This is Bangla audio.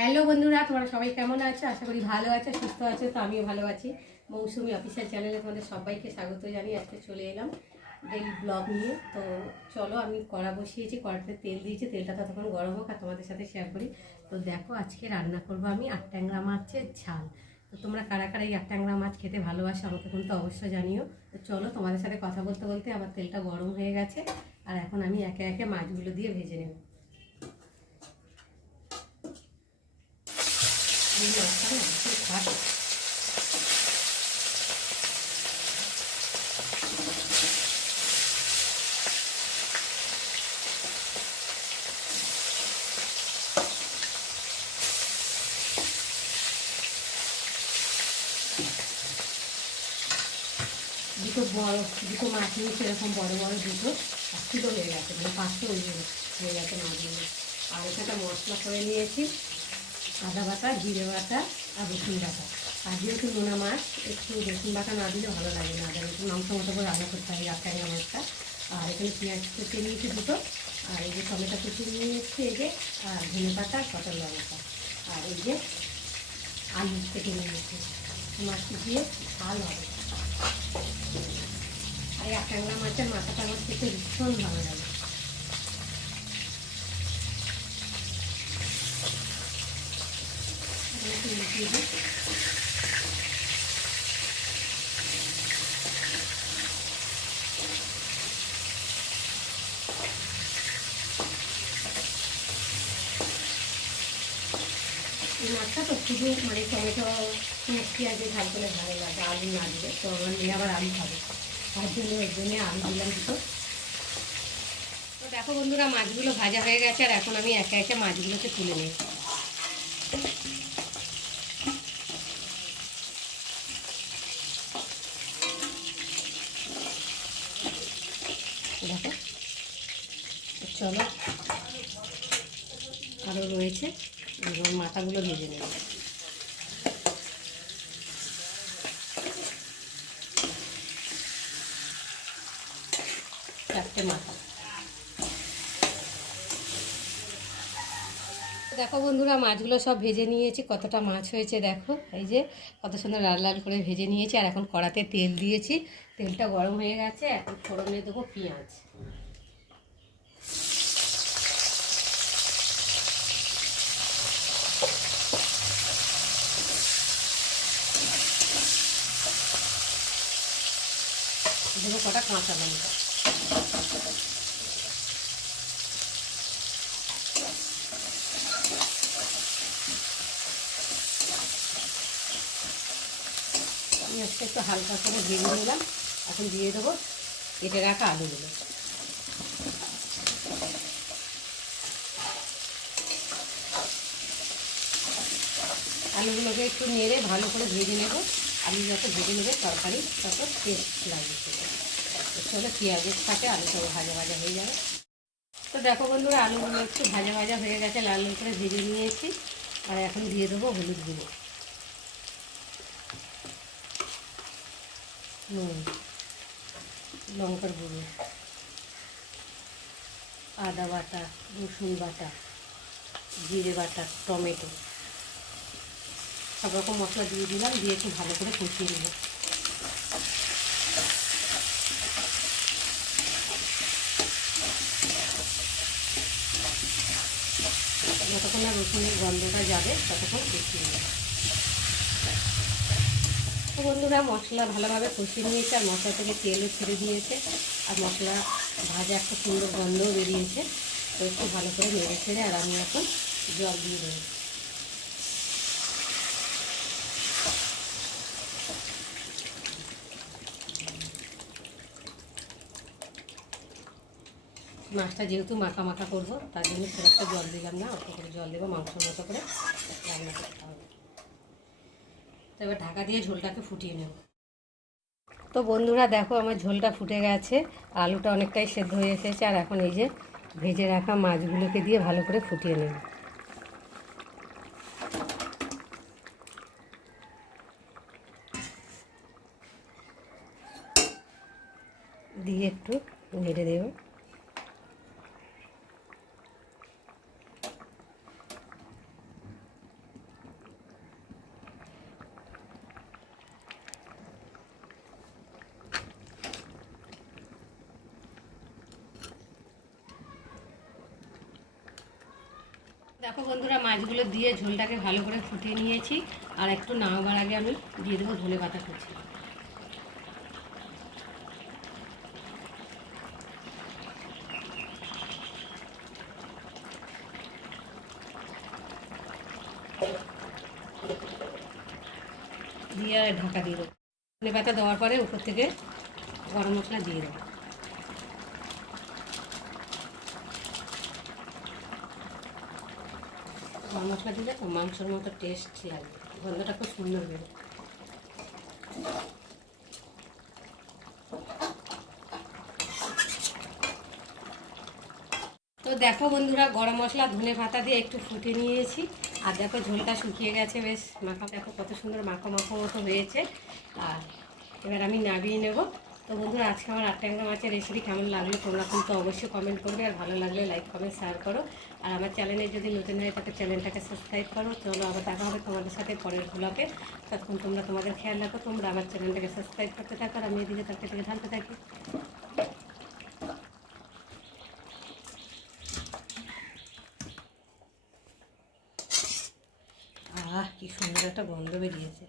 হ্যালো বন্ধুরা, তোমরা সবাই কেমন আছো? আশা করি ভালো আছো, সুস্থ আছো। তো আমিও ভালো আছি। মৌসুমি অফিসিয়াল চ্যানেলে তোমাদের সবাইকে স্বাগত জানিয়ে আজকে চলে এলাম ডেইলি ব্লগ নিয়ে। তো চলো, আমি কড়া বসিয়েছি, কড়াতে তেল দিয়েছি, তেলটা ততক্ষণ গরম হোক আর তোমাদের সাথে শেয়ার করি। তো দেখো, আজকে রান্না করবো আমি 8 ট্যাংরা মাছের ঝাল। তো তোমরা কারা কারা এই 8 ট্যাংরা মাছ খেতে ভালোবাসো আমাকে কিন্তু অবশ্যই জানিও। তো চলো, তোমাদের সাথে কথা বলতে বলতে আবার তেলটা গরম হয়ে গেছে, আর এখন আমি একে একে মাছগুলো দিয়ে ভেজে নেব। এই মাছটা না খুব খাটো। দুটো মাছ নিয়েছি, এরকম বড় বড় দুটো, 1 কিলো হয়ে গেছে, মানে 500 হয়ে গেছে মাছগুলো। আর এখানে মশলা করে নিয়েছি, আদা বাটা, জিরে বাটা আর রসুন বাটা। আর যেহেতু নোনা মাছ, একটু রসুন বাটা না দিলে ভালো লাগে না, আদা একটু মাংস মতো করে রান্না করতে হয় ট্যাংরা মাছটা। আর এখানে পেঁয়াজ কুচিয়ে নিয়েছি দুটো, আর এই যে টমেটো কুচিয়ে নিয়ে এসেছি, এই যে, আর ধনে পাতা, কাঁচা লঙ্কা, আর এই যে আলু কেটে নিয়েছি। মাছটি দিয়ে ঝাল হবে। আর এই ট্যাংরা মাছের মাথাটা আমার খেতে ভীষণ ভালো লাগে। এই মাছটা তো শুধু মানে টমেটো পেঁয়াজে ঝাল করলে ভালো লাগে, আলু না দিলে। তো আমার মেয়ে আবার আলু খাবে, তার জন্য এর জন্য আলু দিলাম দুটো। তো দেখো বন্ধুরা, মাছগুলো ভাজা হয়ে গেছে, আর এখন আমি একে একে মাছগুলোকে তুলে নিই। দেখো, চলো, আরও রয়েছে, এবং মাথাগুলো ভেজে নেব। চারটে মাথা। দেখো বন্ধুরা, মাছগুলো সব ভেজে নিয়েছি। কতটা মাছ হয়েছে দেখো, এই যে কত সুন্দর লাল লাল করে ভেজে নিয়েছি। আর এখন কড়াতে তেল দিয়েছি, তেলটা গরম হয়ে গেছে। এখন ফোড়নে দেবো পেঁয়াজ। দেবো কটা কাঁচা লঙ্কা। পেঁয়াজটা একটু হালকা করে ভেজে নিলাম। এখন দিয়ে দেবো কেটে রাখা আলুগুলো। আলুগুলোকে একটু নেড়ে ভালো করে ভেজে নেব। আলু যত ভেজে নেবে তরকারি তত টেস্ট লাগবে। চলো, পেঁয়াজের সাথে আলুটা ভাজা ভাজা হয়ে যাবে। তো দেখো বন্ধুরা, আলুগুলো একটু ভাজা ভাজা হয়ে গেছে, লাল লাল করে ভেজে নিয়েছি। আর এখন দিয়ে দেবো হলুদ গুঁড়ো, নুন, লঙ্কার গুঁড়ো, আদা বাটা, রসুন বাটা, জিরে বাটা, টমেটো, সব রকম মশলা দিয়ে দিলাম। দিয়ে একটু ভালো করে কষিয়ে নেব। যতক্ষণ না রসুনের গন্ধটা যাবে ততক্ষণ কষিয়ে নেব। তো বন্ধুরা, মশলা ভালোভাবে কষিয়ে নিয়েছে, আর মশলা থেকে তেলও ছেড়ে দিয়েছে, আর মশলা ভাজা একটা সুন্দর গন্ধও বেরিয়েছে। তো একটু ভালো করে নেড়ে ছেড়ে আর আমি এখন জল দিয়ে দেবো। মাছটা যেহেতু মাখা মাখা করবো, তার জন্য খুব একটা জল দিলাম না, অল্প করে জল দেবো, মাংসের মতো করে রান্না করতে হবে। তো এবার ঢাকা দিয়ে ঝোলটাকে ফুটিয়ে নেব। তো বন্ধুরা দেখো, আমার ঝোলটা ফুটে গেছে, আলুটা অনেকটাই সেদ্ধ হয়ে এসেছে। আর এখন এই যে ভেজে রাখা মাছগুলোকে দিয়ে ভালো করে ফুটিয়ে নেব। দিয়ে একটু নেড়ে দেব। দেখো বন্ধুরা, মাছগুলো দিয়ে ঝোলটাকে ভালো করে ফুটিয়ে নিয়েছি। আর একটু নামাবার আগে আমি দিয়ে দেবো ধনেপাতা কুচি। দিয়ে আর ঢাকা দিয়ে দেবো। ধনেপাতা দেওয়ার পরে উপর থেকে গরম মশলা দিয়ে দেবো। গরম মশলা দিলে তো মাংসের মতো টেস্ট লাগবে, গন্ধটা খুব সুন্দর বেরোবে। তো দেখো বন্ধুরা, গরম মশলা ধনে পাতা দিয়ে একটু ফুটে নিয়েছি। আর দেখো ঝোলটা শুকিয়ে গেছে, বেশ মাখা, দেখো কত সুন্দর মাখো মাখো মতো হয়েছে। আর এবার আমি নামিয়ে নেব। তো বন্ধুরা, আজকে আমার 8 ট্যাংরা মাছের রেসিপি কেমন লাগলো তোমরা কিন্তু অবশ্যই কমেন্ট করবে। আর ভালো লাগলে লাইক কমেন্ট শেয়ার করো। আর আমার চ্যানেলে যদি নতুন হয়ে থাকে চ্যানেলটাকে সাবস্ক্রাইব করো। চলো আবার দেখা হবে তোমাদের সাথে পরের ব্লগে। ততক্ষণ তোমরা তোমাদের খেয়াল রাখো, তোমরা আমার চ্যানেলটাকে সাবস্ক্রাইব করতে থাকো আর আমি এদিকে তরকারি থেকে ঢালতে থাকি। আহ, কি সুন্দর একটা গন্ধ বেরিয়েছে।